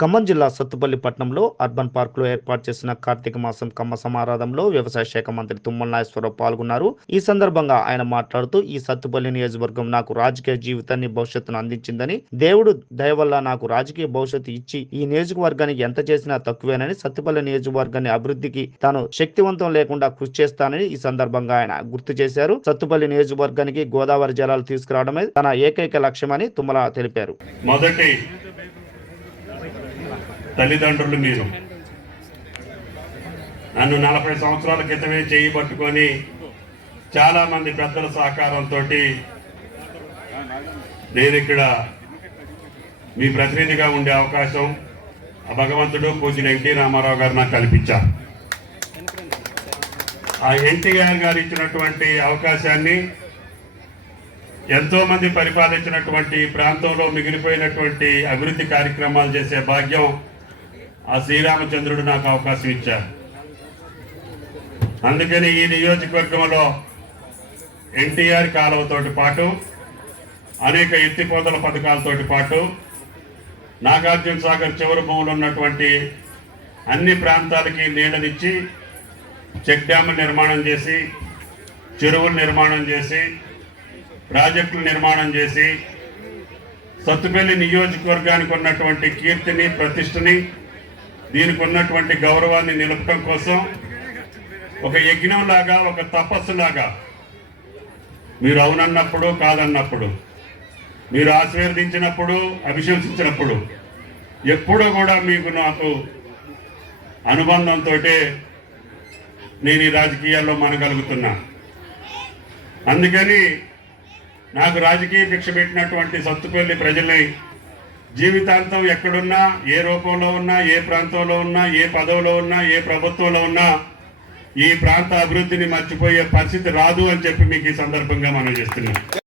ఖమ్మం జిల్లా సత్తుపల్లి పట్టణంలో urban park లో ఏర్పాటు చేసిన కార్తీక మాసం కమ్మ సమారాధంలో వ్యవసాయ శాఖ మంత్రి తుమ్మల నాగేశ్వరరావు పాల్గొన్నారు. ఈ సందర్భంగా ఆయన మాట్లాడుతూ, ఈ సత్తుపల్లి నియోజకవర్గం నాకు రాజకీయ జీవితాన్ని భవిష్యత్తును అందించిందని, దేవుడు దయ వల్ల నాకు రాజకీయ భవిష్యత్తు ఇచ్చి ఈ నియోజకవర్గానికి ఎంత చేసినా తక్కువేనని, సత్తుపల్లి నియోజకవర్గాన్ని అభివృద్ధికి తాను శక్తివంతం లేకుండా కృషి చేస్తానని ఈ సందర్భంగా ఆయన గుర్తు చేశారు. సత్తుపల్లి నియోజకవర్గానికి గోదావరి జలాలు తీసుకురావడమే తన ఏకైక లక్ష్యమని తుమ్మల తెలిపారు. మొదటి తల్లిదండ్రులు మీరు. నన్ను 40 సంవత్సరాల క్రితమే చేయి పట్టుకొని చాలా మంది పెద్దల సహకారంతో నేను ఇక్కడ మీ ప్రతినిధిగా ఉండే అవకాశం ఆ భగవంతుడు పూజ్యులు ఎన్టీ రామారావు గారు నాకు కల్పించారు. ఆ ఎన్టీఆర్ గారు ఇచ్చినటువంటి అవకాశాన్ని ఎంతో మంది పరిపాలించినటువంటి ప్రాంతంలో మిగిలిపోయినటువంటి అభివృద్ధి కార్యక్రమాలు చేసే భాగ్యం ఆ శ్రీరామచంద్రుడు నాకు అవకాశం ఇచ్చారు. అందుకని ఈ నియోజకవర్గంలో ఎన్టీఆర్ కాలువతోటి పాటు అనేక ఎత్తిపోతల పథకాలతోటి పాటు నాగార్జున సాగర్ చివరి భూములు ఉన్నటువంటి అన్ని ప్రాంతాలకి నీళ్ళనిచ్చి చెక్ డ్యాములు నిర్మాణం చేసి, చెరువులు నిర్మాణం చేసి, ప్రాజెక్టులు నిర్మాణం చేసి సత్తుపల్లి నియోజకవర్గానికి ఉన్నటువంటి కీర్తిని, ప్రతిష్టని, దీనికి ఉన్నటువంటి గౌరవాన్ని నిలపడం కోసం ఒక యజ్ఞంలాగా, ఒక తపస్సులాగా మీరు అవునన్నప్పుడు కాదన్నప్పుడు, మీరు ఆశీర్వదించినప్పుడు అభిశంసించినప్పుడు ఎప్పుడూ కూడా మీకు నాకు అనుబంధంతో నేను ఈ రాజకీయాల్లో మనగలుగుతున్నా. అందుకని నాకు రాజకీయ భిక్ష పెట్టినటువంటి సత్తుపల్లి ప్రజల్ని జీవితాంతం ఎక్కడున్నా, ఏ రూపంలో ఉన్నా, ఏ ప్రాంతంలో ఉన్నా, ఏ పదవిలో ఉన్నా, ఏ ప్రభుత్వంలో ఉన్నా ఈ ప్రాంత అభివృద్ధిని మర్చిపోయే పరిస్థితి రాదు అని చెప్పి మీకు ఈ సందర్భంగా మనం చేస్తున్నాం.